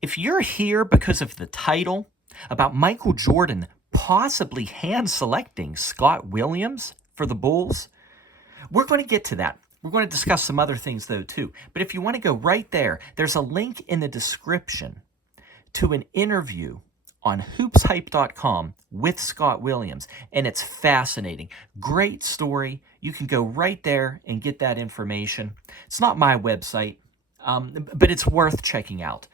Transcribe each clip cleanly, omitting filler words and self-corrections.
If you're here because of the title about Michael Jordan possibly hand-selecting Scott Williams for the Bulls, we're going to get to that. We're going to discuss some other things, though, too. But if you want to go right there, there's a link in the description to an interview on hoopshype.com with Scott Williams, and it's fascinating. Great story. You can go right there and get that information. It's not my website, but it's worth checking out.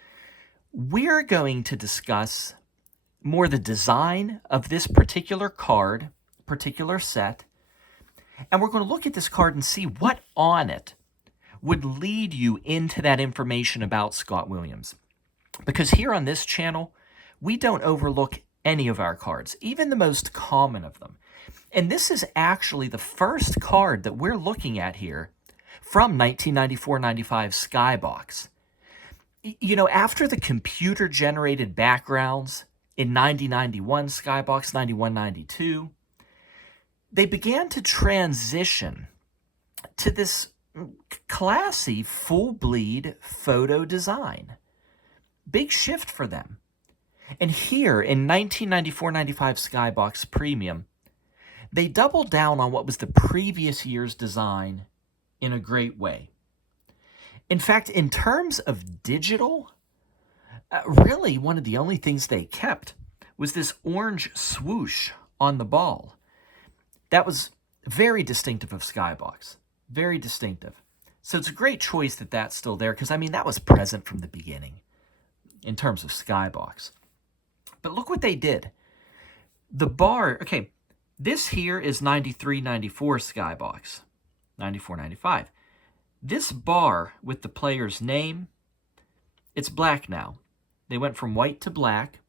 We're going to discuss more the design of this particular card, particular set, and we're going to look at this card and see what on it would lead you into that information about Scott Williams. Because here on this channel, we don't overlook any of our cards, even the most common of them. And this is actually the first card that we're looking at here from 1994-95 Skybox. You know, after the computer-generated backgrounds in 90-91 Skybox, 91-92, they began to transition to this classy full-bleed photo design. Big shift for them. And here in 1994-95 Skybox Premium, they doubled down on what was the previous year's design in a great way. In fact, in terms of digital, really one of the only things they kept was this orange swoosh on the ball. That was very distinctive of Skybox. Very distinctive. So it's a great choice that that's still there, because, I mean, that was present from the beginning in terms of Skybox. But look what they did. The bar, okay, this here is 93-94 Skybox, 94-95. This bar with the player's name, it's black now. They went from white to black.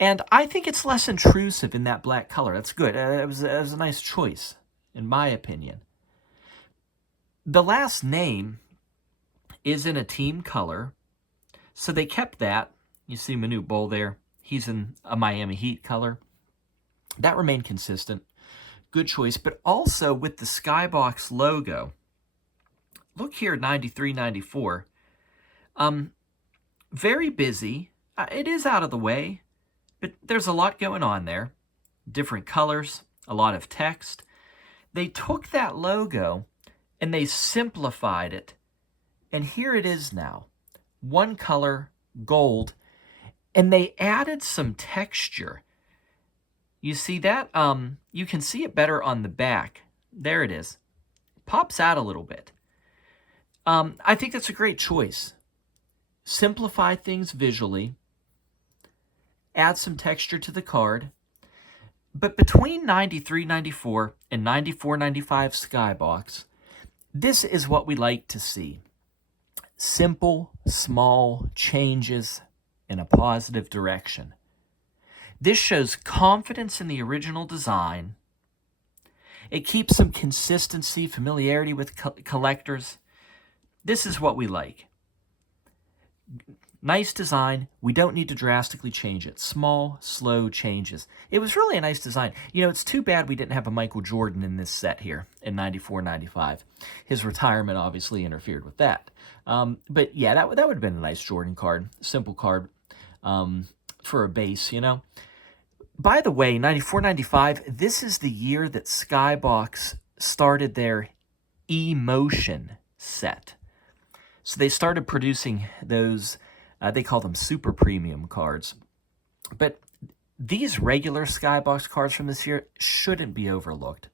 And I think it's less intrusive in that black color. That's good. It was a nice choice, in my opinion. The last name is in a team color, so they kept that. You see Manute Bol there. He's in a Miami Heat color. That remained consistent. Good choice. But also with the Skybox logo, look here, 93-94. Very busy. It is out of the way, but there's a lot going on there. Different colors, a lot of text. They took that logo and they simplified it. And here it is now. One color, gold. And they added some texture. You see that? You can see it better on the back. There it is. Pops out a little bit. I think that's a great choice. Simplify things visually. Add some texture to the card. But between 93-94 and 94-95 Skybox, this is what we like to see. Simple, small changes in a positive direction. This shows confidence in the original design. It keeps some consistency, familiarity with collectors. This is what we like. Nice design. We don't need to drastically change it. Small, slow changes. It was really a nice design. You know, it's too bad we didn't have a Michael Jordan in this set here in 94-95. His retirement obviously interfered with that. But yeah, that would have been a nice Jordan card. Simple card for a base, you know. By the way, 94-95, this is the year that Skybox started their Emotion set. So they started producing those, they call them super premium cards. But these regular Skybox cards from this year shouldn't be overlooked.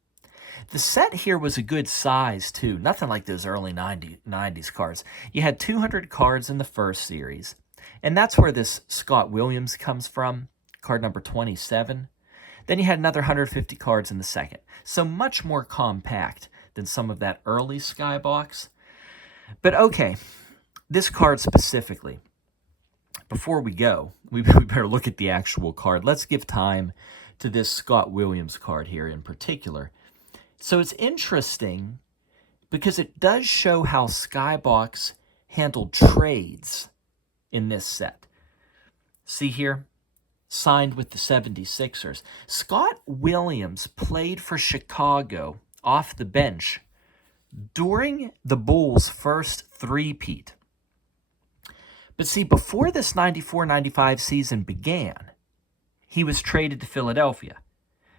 The set here was a good size, too. Nothing like those early 90s cards. You had 200 cards in the first series. And that's where this Scott Williams comes from, card number 27. Then you had another 150 cards in the second. So much more compact than some of that early Skybox. But okay, this card specifically, before we go, we better look at the actual card. Let's give time to this Scott Williams card here in particular. So it's interesting because it does show how Skybox handled trades in this set. See here? Signed with the 76ers. Scott Williams played for Chicago off the bench during the Bulls' first three-peat. But see, before this 94-95 season began, he was traded to Philadelphia.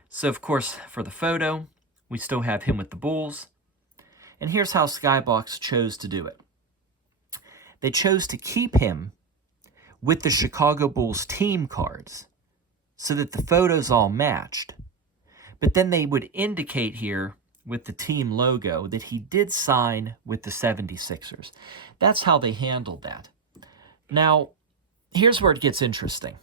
So, of course, for the photo, we still have him with the Bulls. And here's how Skybox chose to do it. They chose to keep him with the Chicago Bulls team cards so that the photos all matched. But then they would indicate here with the team logo that he did sign with the 76ers. That's how they handled that. Now, here's where it gets interesting.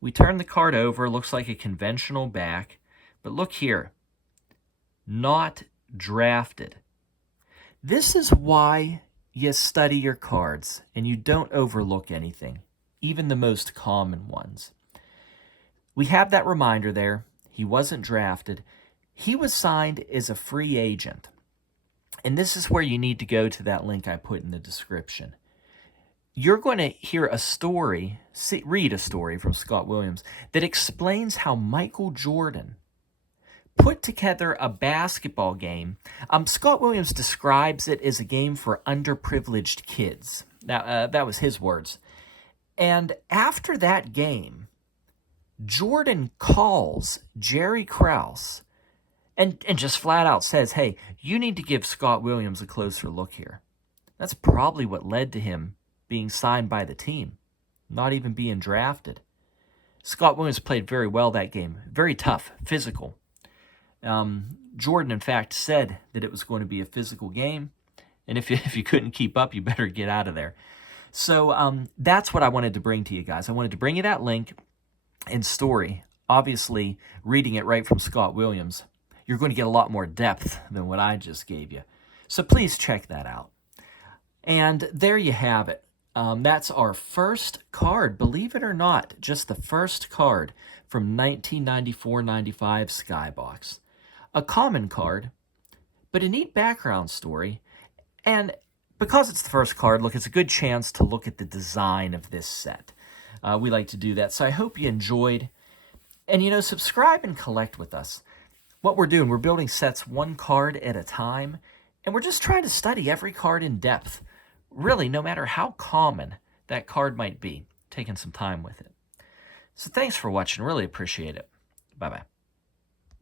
We turn the card over, looks like a conventional back, but look here, not drafted. This is why you study your cards and you don't overlook anything, even the most common ones. We have that reminder there. He wasn't drafted. He was signed as a free agent. And this is where you need to go to that link I put in the description. You're going to hear a story, read a story from Scott Williams that explains how Michael Jordan put together a basketball game. Scott Williams describes it as a game for underprivileged kids. Now, that was his words. And after that game, Jordan calls Jerry Krause and just flat out says, hey, you need to give Scott Williams a closer look here. That's probably what led to him being signed by the team, not even being drafted. Scott Williams played very well that game. Very tough, physical. Jordan, in fact, said that it was going to be a physical game, and if you couldn't keep up, you better get out of there. So that's what I wanted to bring to you guys. I wanted to bring you that link and story. Obviously, reading it right from Scott Williams, you're going to get a lot more depth than what I just gave you. So please check that out. And there you have it. That's our first card, believe it or not, just the first card from 1994-95 Skybox. A common card, but a neat background story. And because it's the first card, look, it's a good chance to look at the design of this set. We like to do that. So I hope you enjoyed. And, subscribe and collect with us. What we're doing, we're building sets one card at a time, and we're just trying to study every card in depth. Really, no matter how common that card might be, taking some time with it. So thanks for watching. Really appreciate it. Bye-bye.